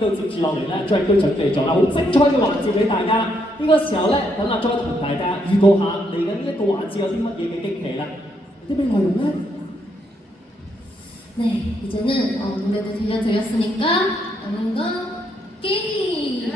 道接住落嚟咧 ，Jack 都準備咗啦，好精彩嘅環節俾大家。呢個時候咧，等阿 Jack 同大家預告下嚟緊呢一個環節有啲乜嘢嘅驚喜咧？啲咩內容咧？ 네, 이제는 노래도 들려드렸으니까 남은 건 게임!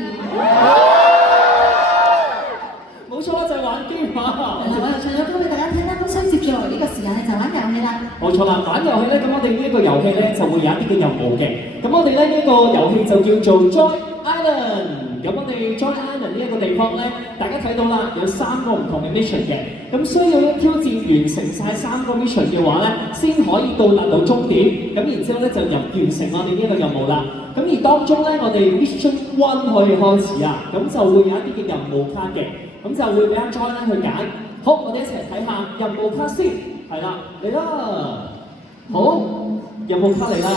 冇錯啦，就係玩 game 啊！係啦，我又唱咗歌俾大家聽啦，咁所以接住落嚟呢個時間咧就玩遊戲啦。冇錯啦，玩遊戲咧，咁我哋呢一個遊戲咧就會有一啲嘅任務嘅。咁我哋咧呢一個遊戲就叫做 Joy Island。咁我哋 Joy Island 呢一個地方咧，大家睇到啦，有3個唔同嘅 mission 嘅。咁需要咧挑戰完成晒3個 mission 嘅話咧，先可以到達到終點。咁然之後咧就完成我哋呢一個任務啦。咁而當中咧，我哋 mission 1可以開始啊，咁就會有一啲嘅任務卡嘅。 咁就會俾阿 Joy 咧去揀。好，我哋一齊睇下任務卡先。係啦，嚟啦。好，任務卡嚟啦。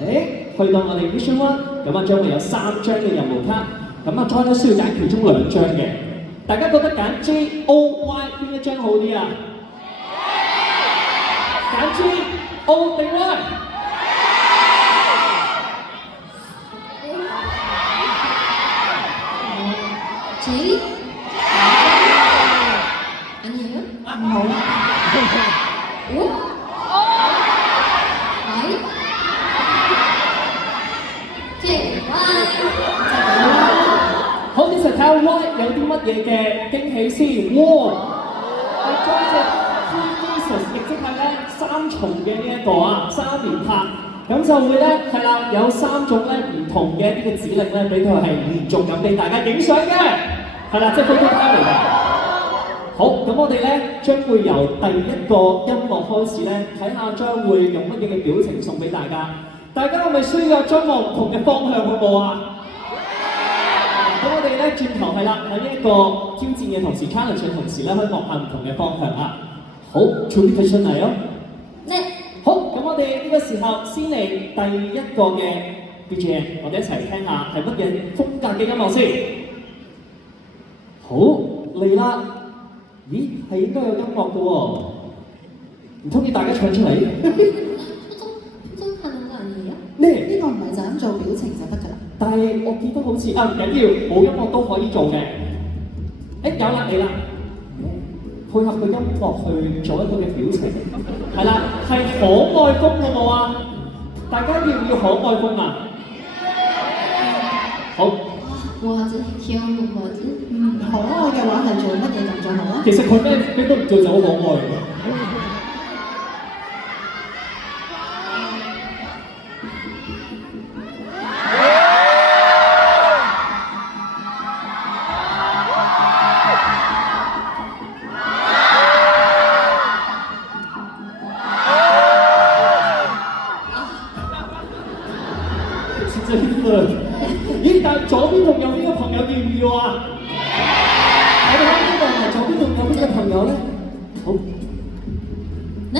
去到我哋 Mission One，咁啊將會有3張嘅任務卡。咁阿 Joy 咧需要揀其中2張嘅。大家覺得揀 J O Y 邊一張好啲啊？揀 J O 定 Y？ J? 아니에요? 뭐? O? Y? J, Y. 好，你實睇下 Y 有啲乜嘢嘅驚喜先。哇！我將隻 Jesus 亦即係咧3重嘅呢一個啊3連拍，咁就會咧係啦，有3種咧唔同嘅一啲嘅指令咧，俾佢係連續咁俾大家影相嘅，係啦，即係 photo time 嚟嘅。好，咁我哋咧將會由第一個音樂開始咧，睇下將會用乜嘢嘅表情送俾大家。大家係咪需要將望唔同嘅方向好冇啊？咁我哋咧轉頭係啦，喺呢一個挑戰嘅同時 challenge 嘅同時咧，可以望下唔同嘅方向啊。好，準備出嚟咯。네. 好，咁我哋呢個時候先嚟第一個嘅 BGM， 我哋一齊聽下係乜嘢風格嘅音樂先。好，嚟啦。咦，係應該有音樂嘅喎，唔通要大家唱出嚟？ 표정하는 거 아니에요? 呢？呢個唔係就咁做表情就得㗎啦。但係我記得好似唔緊要，冇音樂都可以做嘅。有啦，嚟啦，配合個音樂去做一個嘅表情，係啦，係可愛風好冇啊？大家要唔要可愛風啊？好。 뭐 하지? 귀여운 건 뭐 하지? 可愛嘅話係做乜嘢動作好咧？其實佢咩都唔做就好可愛嘅。真的，咦？但係左邊同右邊嘅朋友要唔要啊？我哋可以問下左邊同右邊嘅朋友咧。好。 네?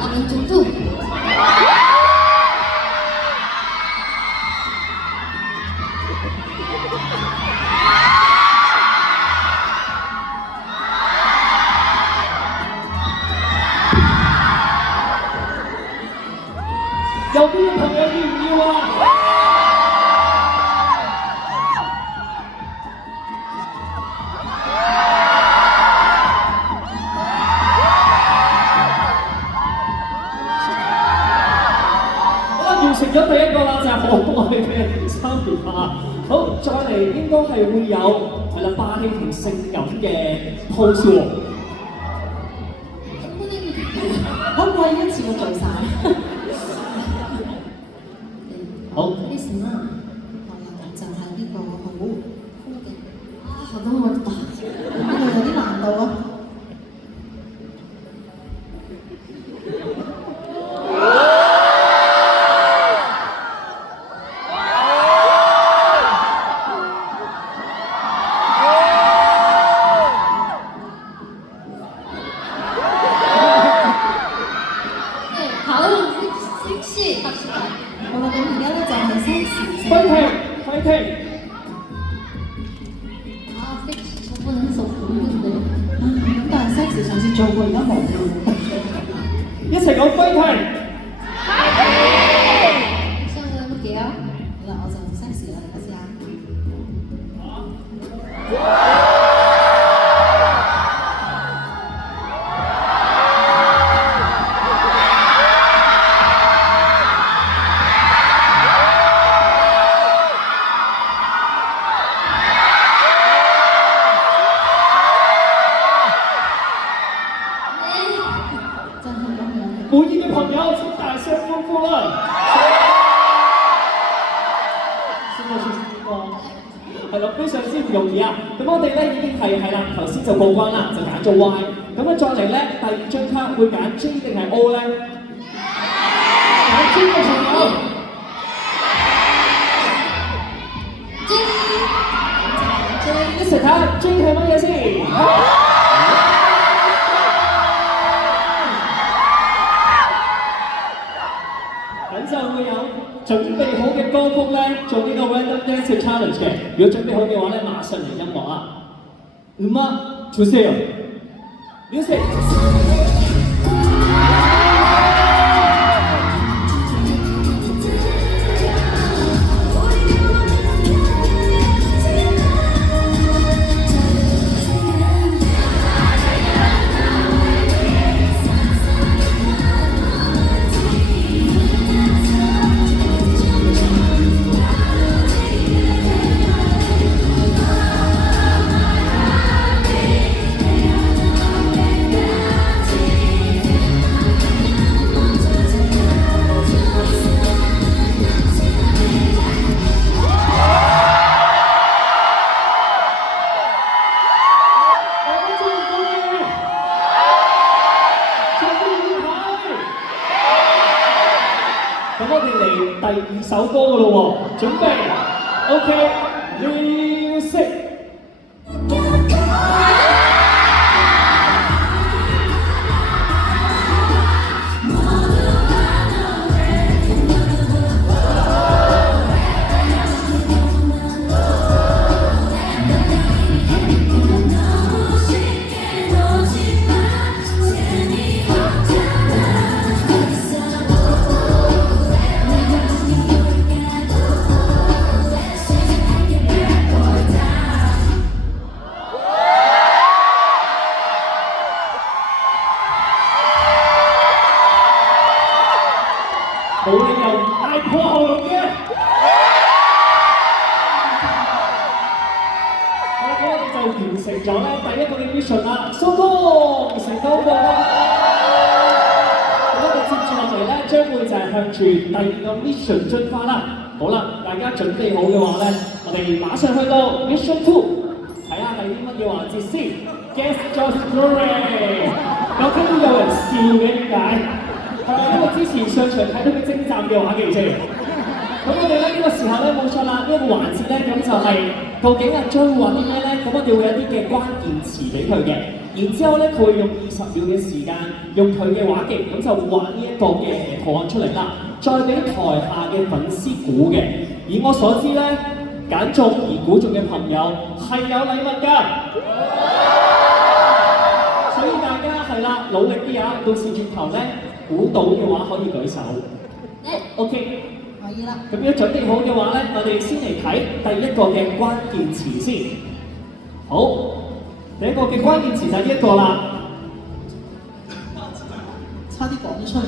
아, 왼쪽도?右邊嘅朋友要唔要啊？ 完成咗第一個啦，就係可愛嘅3連拍。好，再嚟應該係會有係啦霸氣同性感嘅 pose 喎。可唔可以一次過做晒？好。 크리스마. 就係呢個好酷嘅。 아, 너무 어렵다. 呢個有啲難度啊！ 네, 다음 섹시 갑시다. 好啦，咁而家咧就係 sexy。 fighting。 아, 섹시 저번에 해서 모르는데. 咁但係 sexy 上次做過，而家冇喎。一齊講 fighting。 다시 한번 해볼게요. 滿意嘅朋友請大聲歡呼啦！先個先邊個？係咯，非常之唔容易啊！咁我哋咧已經係啦，頭先就過關啦，就揀咗 Y。咁啊再嚟咧，第二張卡會揀 J 定係 O 咧？揀 J 嘅朋友。一齊睇下 J 係乜嘢先？咁就會有準備好嘅歌曲咧，做呢個 Random Dance Challenge 嘅。如果準備好嘅話咧，馬上嚟音樂啊！음악 주세요. 뮤직.咁我哋嚟第二首歌㗎咯喎，準備 ，OK，music。冇理由嗌破喉嚨嘅。好啦，咁我哋就完成咗咧第一個嘅 mission 啦，收工成功喎！咁我哋接住落嚟咧，將會就係向住第二個 mission 進發啦。好啦，大家準備好嘅話咧，我哋馬上去到 mission 2，睇下係啲乜嘢環節先。Guess Just Glory， 我聽到有人笑嘅，點解？因為之前上場睇到佢精湛嘅話技啫。咁我哋咧呢個時候咧冇錯啦，呢一個環節咧咁就係究竟將會話啲咩咧？咁我哋會有啲嘅關鍵詞俾佢嘅，然之後咧佢會用20秒嘅時間，用佢嘅話技咁就畫呢一個嘅圖案出嚟啦，再俾台下嘅粉絲估嘅。以我所知咧，揀中而估中嘅朋友係有禮物㗎。所以大家係啦，努力啲啊！到時轉頭咧，估到嘅話可以舉手。OK， 可以啦。咁如果準備好嘅話咧，我哋先嚟睇第一個嘅關鍵詞先。好，第一個嘅關鍵詞就係呢一個啦。差啲講咗出嚟。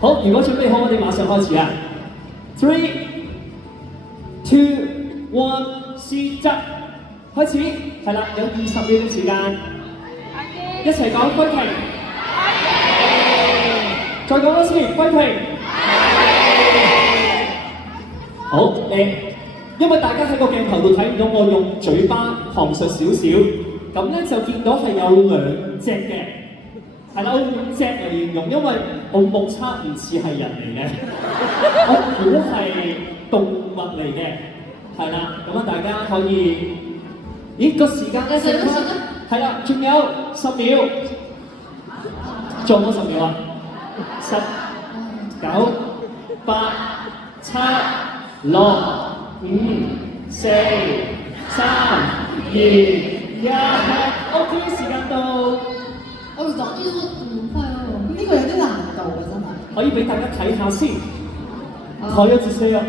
好，如果準備好，我哋馬上開始啦。3、2、1，試執。開始，係啦，有20秒嘅時間，一齊講揮屏，再講多次揮屏。好，因為大家喺個鏡頭度睇唔到，我用嘴巴旁述少少，咁咧就見到係有2隻嘅，係啦，我用隻嚟形容，因為我目測唔似係人嚟嘅，我估係動物嚟嘅，係啦，咁啊大家可以。咦，個時間咧剩翻係啦，仲有10秒，仲有10秒啊！10、9、8、7、6、5、4、3、2、1 ，OK， 時間到。我哋講呢個咁快喎。呢個有啲難度啊，真係。可以俾大家睇下先，台有節勢啊！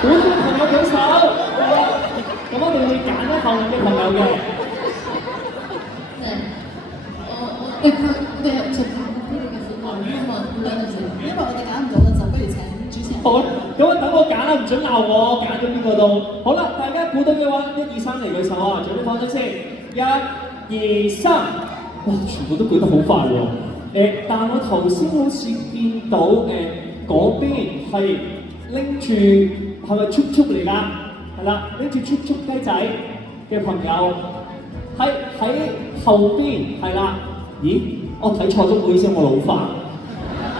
估到嘅朋友舉手。咁我哋會揀一項嘅朋友嘅。佢哋就因為我哋揀唔到啦，就不如請主持人。好啦，咁啊等我揀啦，唔准鬧我，揀咗邊個都。好啦，大家估到嘅話，1、2、3嚟舉手啊！準備放咗先，1、二三，哇，全部都舉得好快喎。但我頭先好似見到嗰邊係拎住係咪速速嚟㗎？係啦，拎住速速雞仔嘅朋友喺後邊係啦。咦，我睇錯咗，唔好意思，我老化。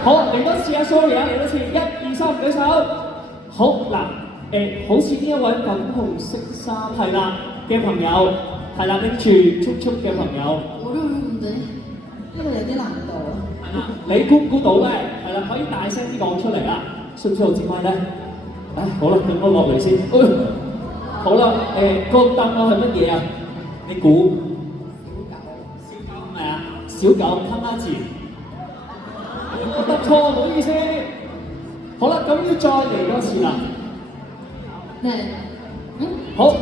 好，嚟多次啊 ，sorry 啊，嚟多次，一二三，舉手。好嗱，好似呢一位粉紅色衫係啦嘅朋友，係啦，拎住速速嘅朋友。어려운데? 呢個有啲難度啊。係啦，你估唔估到咧？係啦，可以大聲啲講出嚟啊！需唔需要支咪咧？好啦，等我落嚟先。好啦，個答案係乜嘢啊？你估？小狗係啊，小狗哈哈字。我答錯，唔好意思。好啦，咁要再嚟多次啦。 네. 好，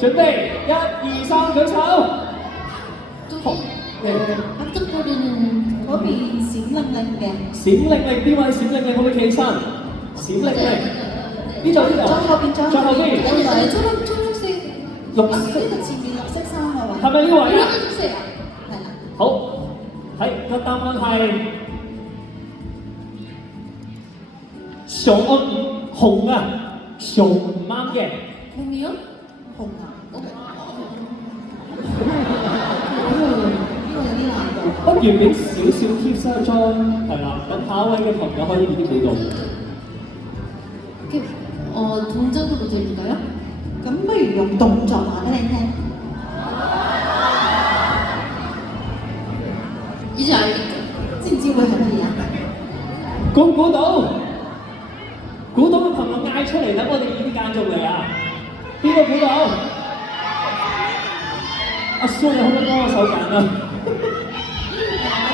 準備，一二三，舉手。好，반짝거리는 嗰邊閃靈靈嘅，閃靈靈，邊位閃靈靈可唔可以企起身？閃靈靈，呢度呢度，再後邊，再後邊， 초록색 綠呢色，個前面綠色衫嘅位，係咪呢位啊？ 이렇게 주세요. 係啦，好，係個答案係熊紅啊，熊唔啱嘅。 봄이요? 紅啊，呢個有啲難度。不如俾少少 tips 啊，再係啦，等下一位嘅朋友可以易啲估到。 이렇게 동작으로 드릴까요? 咁不如用動作話俾你聽， 이제 알겠죠? 知唔知會係乜嘢啊？估唔估到？估到嘅朋友嗌出嚟，等我哋易啲間中嚟啊！邊個估到？阿蘇，你可唔可以幫我手揀啊？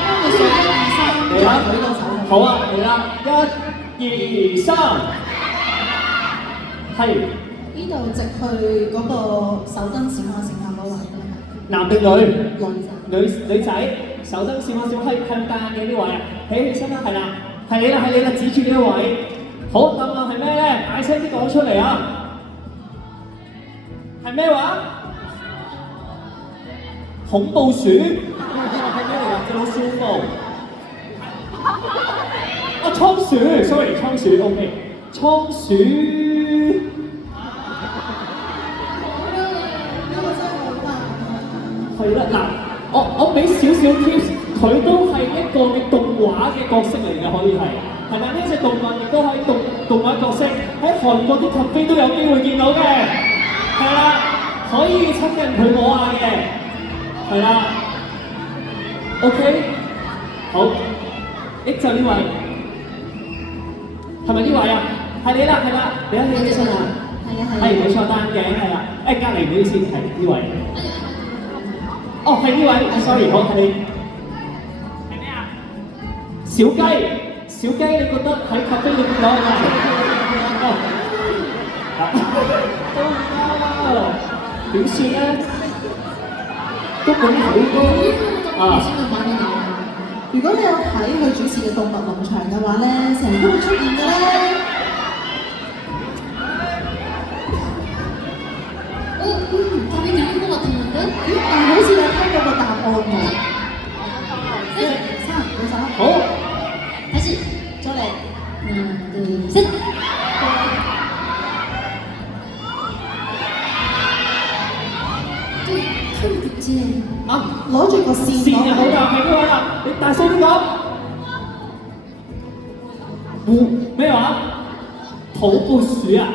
咁我數一二三，嚟啦，舉個手。好啊，嚟啦，一、二、三，係呢度直去嗰個手燈閃下閃下嗰位咧，男定女？女仔。女仔，手燈閃下閃下，係戴眼鏡呢位啊，起起身啦，係啦，係你啦，係你啦，指住呢一位。好，答案係咩咧？大聲啲講出嚟啊！係咩話？恐怖鼠？係咩嚟㗎？隻老鼠恐怖。啊，倉鼠，sorry，倉鼠，OK，倉鼠。呢個真係好難。係啦，嗱，我俾少少 tips，佢都係一個嘅動畫嘅角色嚟嘅，可以係咪？呢一隻動物亦都係動畫角色，喺韓國啲 cafe 都有機會見到嘅，係啦，可以親近佢摸下嘅，係啦 ，OK， 好，就呢位，係咪呢位啊？係你啦，係啦，你起身啊！係冇錯，戴眼鏡係啦，隔離唔好意思，係呢位。哦，係呢位，sorry，好係你。係咩啊？小雞，小雞，你覺得喺咖啡裏邊攞係咪？都唔啱，點算咧？都講好多啊！ 보시면 많이 나와요. 如果你有睇佢主持嘅動物農場嘅話咧，成日都會出現嘅咧。답이 들린 것 같았는데? 但係好似有聽到個答案喎。三舉手。好， 다시 再嚟。 하나, 둘, 셋. 큰 북지. 啊，攞住個線線啊，好啦，係呢位啦，你大聲啲講。咩話？土撥鼠啊，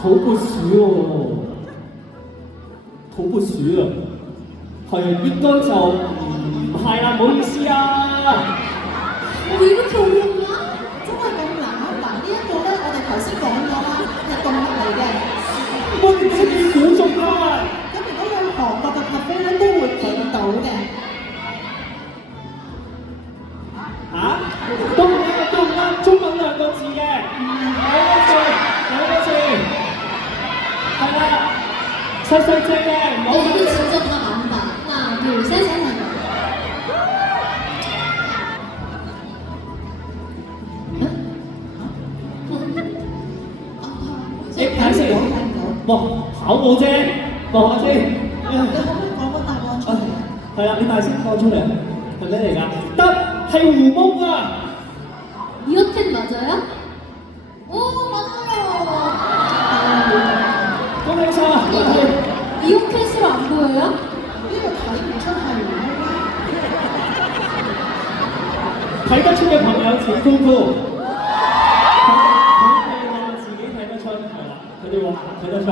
土撥鼠喎。土撥鼠啊，係應該就唔係啦，唔好意思啊。이렇게 어려웠나? 真係咁難啊！嗱，呢一個咧，我哋頭先講咗啦，係動物嚟嘅。我哋真係估中啦！咁如果去韓國嘅咖啡咧，都會見到嘅。嚇？都唔啱，都唔啱，中文兩個字嘅，兩個字，係啦，細細隻嘅，唔好咁 이거 樣。 진짜 다 맞는다. 하나, 둘, 셋. 응? 你睇先，哇，考我啫，望下先。你可唔可以講個答案出嚟？係啦，你大聲講出嚟啊！係咩嚟㗎？得係狐獴啊！ 미어캣 맞아요? 오 맞아요. 恭喜晒！ 미어캣으로 안 보여요? 呢個睇唔出係狐獴咩？睇得出嘅朋友請歡呼。佢哋話自己睇得出，係啦，佢哋話睇得出。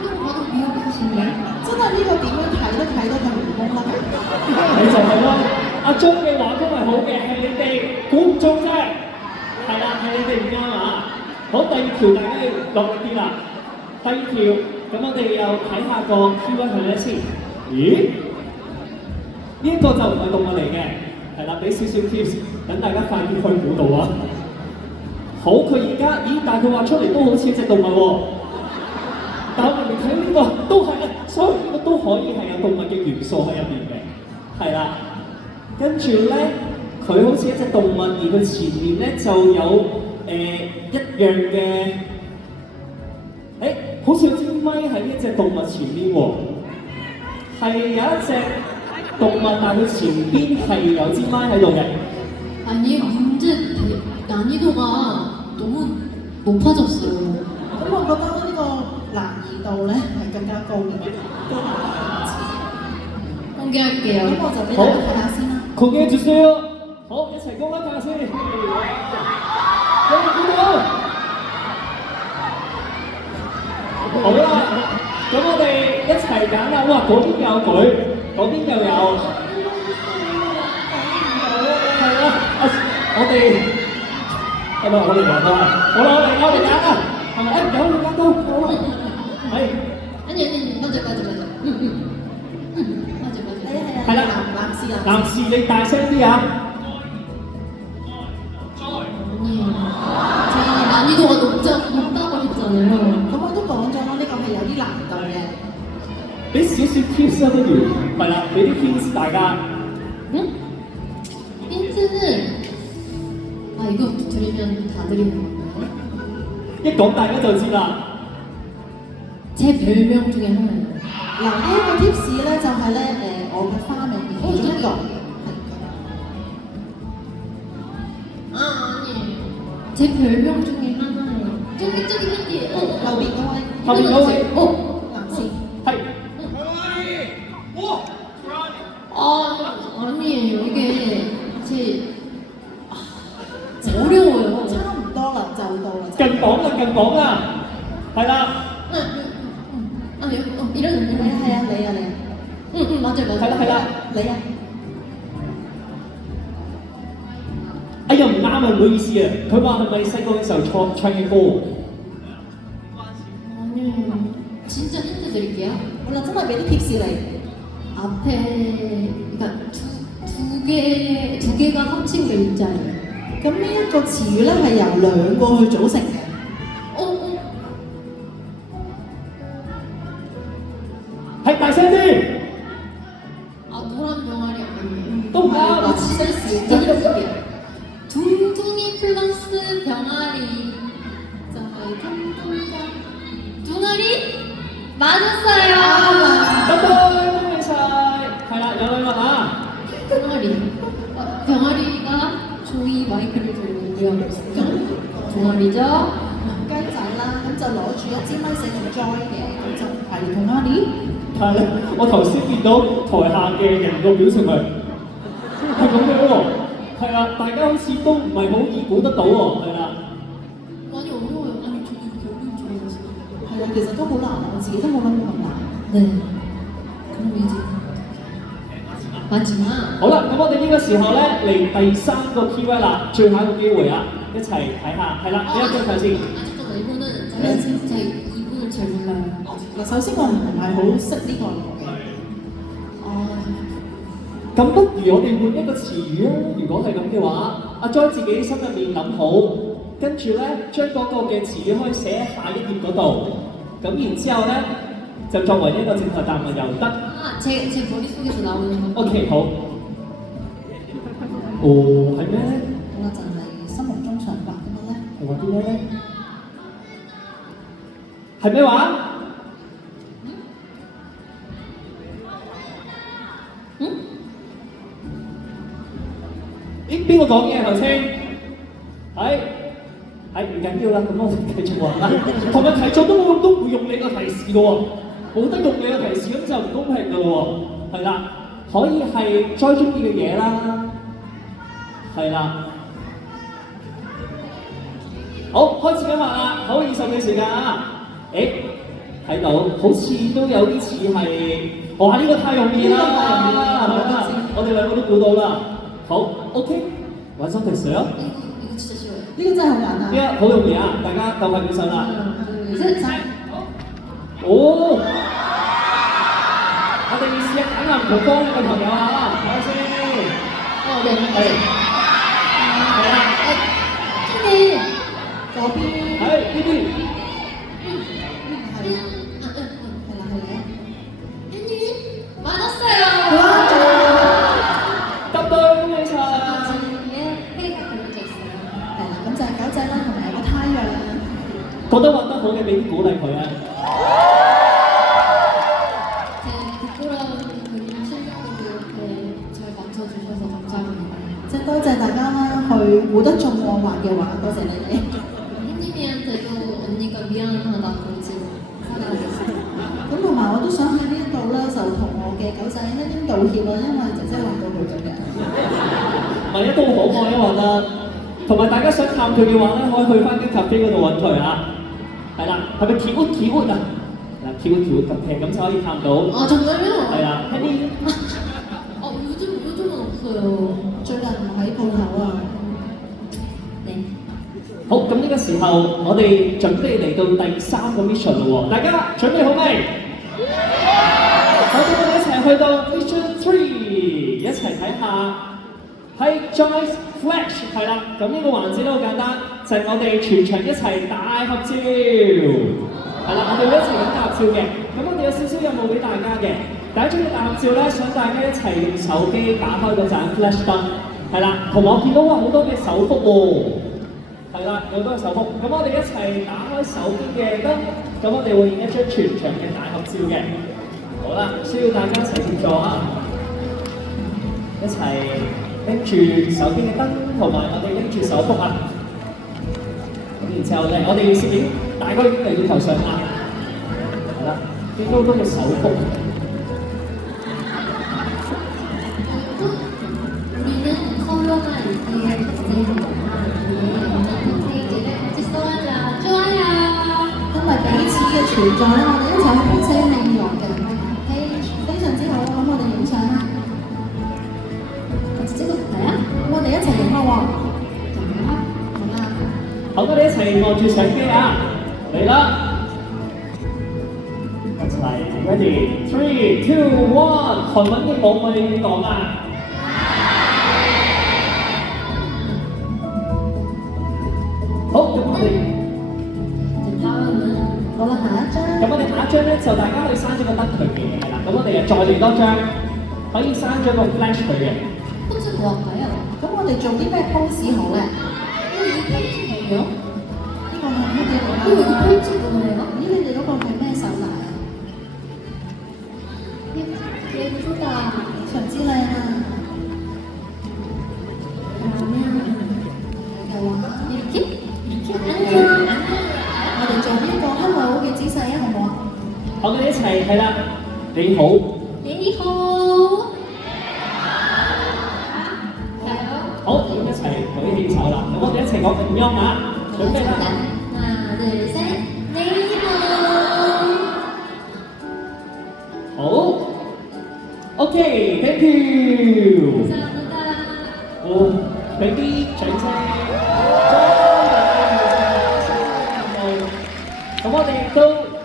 이거 봐도 미어캣인데. 真係呢個點樣睇都睇到係狐獴啦。你就係咯，阿張嘅畫工係好嘅，係你哋估唔中啫。係啦，係你哋唔啱啊！好，第二條大家要落力啲啦。第二條，咁我哋又睇下個 keyword 係咩先？咦？呢一個就唔係動物嚟嘅，係啦，俾少少 tips，等大家快啲去估到啊！好，佢而家，咦？但係佢畫出嚟都好似一隻動物喎。但我明明睇呢個都係，所以呢個都可以係有動物嘅元素喺入邊嘅，係啦。跟住咧，佢好似一隻動物，而佢前面咧就有一樣嘅，好似有支咪喺呢隻動物前面喎，係有一隻動物，但係佢前邊係有支咪喺度嘅。 아니 문제 난이도가 너무 높아졌어요. 咁我覺得呢個難易度咧係更加高嘅，高難度。咁 공개할게요. 我就俾大家睇下先啦。 공개해주세요. 好，一齊公開睇下先。有冇見到？好啦，咁我哋一齊揀啦。哇，嗰邊有佢，嗰邊又有。係啦，我哋係咪我哋揀啊？好啦，我哋揀啊！係咪？有你揀到，好啦。係。 아니 맞아. 맞아. 係啦，男士啊，男士你大聲啲啊！ 아니에요. 제가 난이도가 높다고 했잖아요. 咁我都講咗啦，呢個係有啲難度嘅。俾少少 tips 啦，不如係啦，俾啲 tips 大家。 힌트는 이거 드리면 다 드리는 건가요? 一講大家就知啦。 제 별명 중에 하나예요. 嗱，呢一個 tips 咧就係咧我嘅花名其中一個。 아니에요. 제 별명 중에 하나예요. 저기 밑에. 後邊嗰位後邊嗰位男士，係 아니에요. 이게 제 어려워요. 差唔多啦，就到啦。近榜啦，係啦。 이런 係啊，你啊。 맞아요. 係啦。你啊，哎呀唔啱啊，唔好意思啊。佢話係咪細個嘅時候唱嘅歌？ 아니에요. 진짜 힌트 드릴게요. 好啦，真係俾啲 tips 你。 앞에 그러니까 두 개가 합친 글자예요. 咁呢一個詞語咧係由兩個去組成嘅。 係大聲啲。 노란 병아리 아니에요. 또 봐. 나 진짜 드릴게요. 둥둥이 플러스 병아리. 자, 둥아리 맞았어요. 拜拜，恭喜晒。係啦，有禮物啊。 병아리. 병아리가 조이 마이크를 들고 있고요. 동아리죠? 雞仔啦，咁就攞住一支咪寫住 joy 嘅，咁就係同 Harry。係啦，我頭先見到台下嘅人個表情係咁樣喎。係啦，大家好似都唔係好易估得到喎。係啦。 많이 어려워요. 아니, 저도 별로 줄 알았어요. 係啊，其實都好難，我自己都冇諗過咁難。 네. 그럼 이제 마지막. 好啦，咁我哋呢個時候咧嚟第三個 keyword 啦，最後一個機會啊，一齊睇下。係啦，呢一張相先。 잠깐만 이거는 제가 이분을 잘 몰라요. 嗱，首先我唔係好識呢個嘅。咁不如我哋換一個詞語啊！如果係咁嘅話，阿 Joy 自己心入面諗好，跟住咧將嗰個嘅詞語可以寫喺下一頁嗰度，咁然之後咧就作為一個正確答案又得。 제 머릿속에서 나오는 거. OK 好。哦，係咩咧？好啦，就係心目中長白咁樣咧。係話啲咩咧？係咩話？邊個講嘢頭先？係唔緊要啦，咁我哋繼續喎。同埋題作都唔會用你個提示嘅喎，冇得用你個提示咁就唔公平嘅喎。係啦，可以係再中意嘅嘢啦，係啦。好，開始今日啦，好20秒時間啊！睇到好似都有啲似係，哇！呢個太容易啦，我哋兩個都估到啦。好 ，OK， 玩心停水咯。이거 진짜 쉬워요. 呢個真係好難啊！呢個好容易啊，大家鬥快舉手啦。 둘, 셋, 잘. 哦，我哋試下揀下唔同方向嘅朋友啊，睇下先。네. 係啦，쭈님. 左邊係呢邊。係啦，係啦，係啦。 쭈님. 맞았어요. 哇！仲答對，恭喜晒。 뒤에 회가 그려져 있어요. 係啦，咁就係狗仔啦，同埋有個太陽。覺得畫得好嘅，俾啲鼓勵佢啊！ 제 부끄러운 그림 실력도 이렇게 잘 맞춰주셔서 감사합니다. 即係多謝大家啦，去估得中我畫嘅畫，多謝你哋。 혜님이한테도 언니가 미안하다고 지금 사과하겠습니다. 咁同埋我都想喺呢一度咧，就同我嘅狗仔一啲道歉啦，因為姐姐畫到佢咗嘅。萬一都好可愛啊，畫得。同埋大家想探佢嘅話咧，可以去翻啲 cafe 嗰度揾佢啊。係啦，係咪 cute 啊？嗱，cute 咁平咁就可以探到。 아 정말요? 係啦，Henny。 요즘은 없어요. 最近唔喺鋪頭啊。 네. 好，咁呢個時候我哋準備嚟到第3個 mission 咯喎，大家準備好未？好，咁我哋一齊去到 mission 3，一齊睇下係 Joyce Flash 係啦。咁呢個環節都好簡單，就係我哋全場一齊大合照。係啦，我哋會一齊咁大合照嘅。咁我哋有少少任務俾大家嘅。第一張嘅大合照咧，想大家一齊用手機打開嗰盞 flash 燈，係啦，同埋我見到好多嘅手幅喎。 係啦，有多個手幅，咁我哋一齊打開手機嘅燈，咁我哋會影一張全場嘅大合照嘅。好啦，需要大家一齊協助啊！一齊拎住手機嘅燈，同埋我哋拎住手幅啊！咁然之後咧，我哋攝影大概已經嚟到頭上啦。係啦，見到好多嘅手幅。 우리는 서로가 이렇게 페이지를 같이 써하자. 좋아요. 因為彼此嘅存在咧，我哋一齊去編寫未來嘅 page， 非常之好。咁我哋影相啦， 같이 찍어볼까요? 咁我哋一齊影咯喎。好啦，好，我哋一齊望住相機啊！嚟啦！一齊 ready 3、2、1，韓文嘅我哋點講啊？ 好，咁我哋 이제 다음은 好啦，下一張。咁我哋下一張咧就大家可以刪咗個燈佢嘅，係啦。咁我哋又再嚟多張，可以刪咗個 flash 佢嘅。 포즈 뭐 할까요? 咁我哋做啲咩 pose 好咧？이거 펼치 뭐예요? 呢個係乜嘢嚟㗎？ 이거 펼치 뭐예요? 咦，你哋嗰個係咩手嚟啊？ 예쁘다. 非常之靚啊！ 그러면 嘅話， 이렇게? 안녕. 我哋做呢個 hello 嘅姿勢啊，好唔好啊？好，我哋一齊係啦，你好。 네이호. 가요. 好，咁一齊舉起手啦。咁我哋一齊講唔音啊，準備啦。 하나, 둘, 셋. 네이호. 好 ，OK，thank you。 감사합니다. 好，俾啲掌聲。咁我哋亦都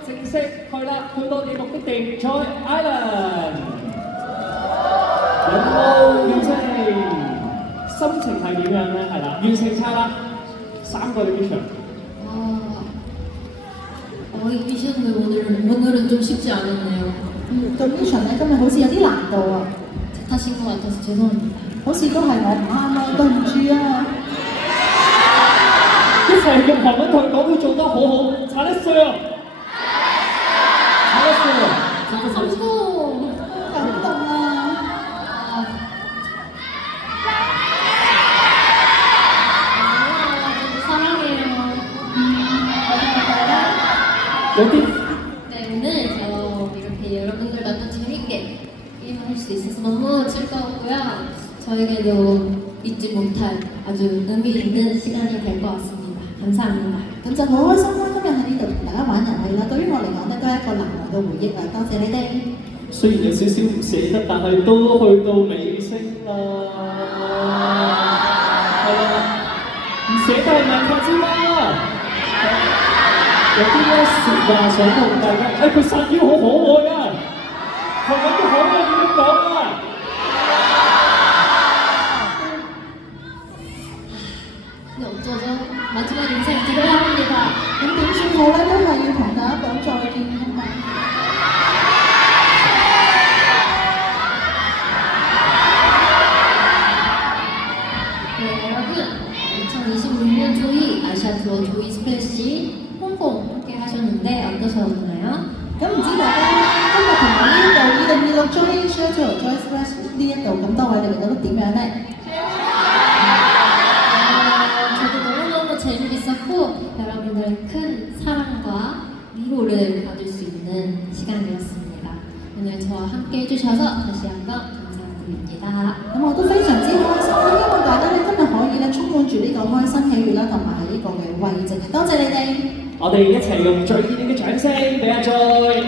正式去啦，去到我哋目的地 Joy Island。有冇完成？心情係點樣咧？係啦，完成晒啦，3個 mission。 이 미션은 오늘은 좀 쉽지 않았네요. 做 mission 咧，今日好似有啲難度啊， 제 탓인 것 같아서 죄송합니다. 好似都係我唔啱啊，對唔住啊！一齊用韓文同佢講，佢做得好好，잘했어요。잘했어요。 감동. 感動啊！啲 네, 오늘 이렇게 여러분들과 또 재밌게 게임을 할 수 있어서 너무 즐거웠고요. 저에게도 잊지 못할 아주 의미 있는 시간이 될 것 같습니다. 감사합니다. 咁就好開心啦！今日喺呢度同大家玩遊戲啦，對於我嚟講咧都係一個難忘嘅回憶啊！多謝你哋。雖然有少少唔捨得，但係都去到尾聲啦。係啦，唔捨得係問佢先啦。有啲咩説話想同大家？佢實要好可愛啊！係咁都可愛點樣講啊？ 근데 어쩌죠? 마지막 인사를 드려야 합니다. 咁點算好咧？都係要同大家講再見㗎嘛。 네, 여러분, 2026년 조이 아시아 투어 조이 스플래시 홍콩 함께 하셨는데 어떠셨나요? 咁唔知大家今日同埋呢度2026 Joy Share Tour Joy Express 呢一度咁多位，你哋覺得點樣咧？ 저도 너무너무 재밌었고 여러분들의 큰 사랑과 위로를 받을 수 있는 시간이었습니다. 오늘 저와 함께 해주셔서 다시 한번 감사드립니다. 咁我都非常之開心啦，希望大家咧今日可以咧充滿住呢個開心喜悅啦，同埋呢個嘅慰藉。多謝你哋。 我哋一齊用最熱烈嘅掌聲俾阿 Joy。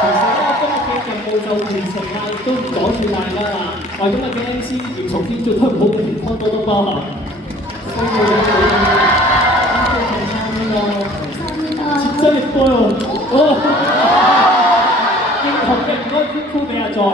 其實咧，今日嘅任務就完成啦，亦都唔阻住大家啦。我今日嘅 MC 嚴從天做得唔好嘅情況多多包涵。辛苦咗你啦， 감사합니다. 진짜 예뻐요. 어. 認同嘅唔該，歡呼俾阿 Joy。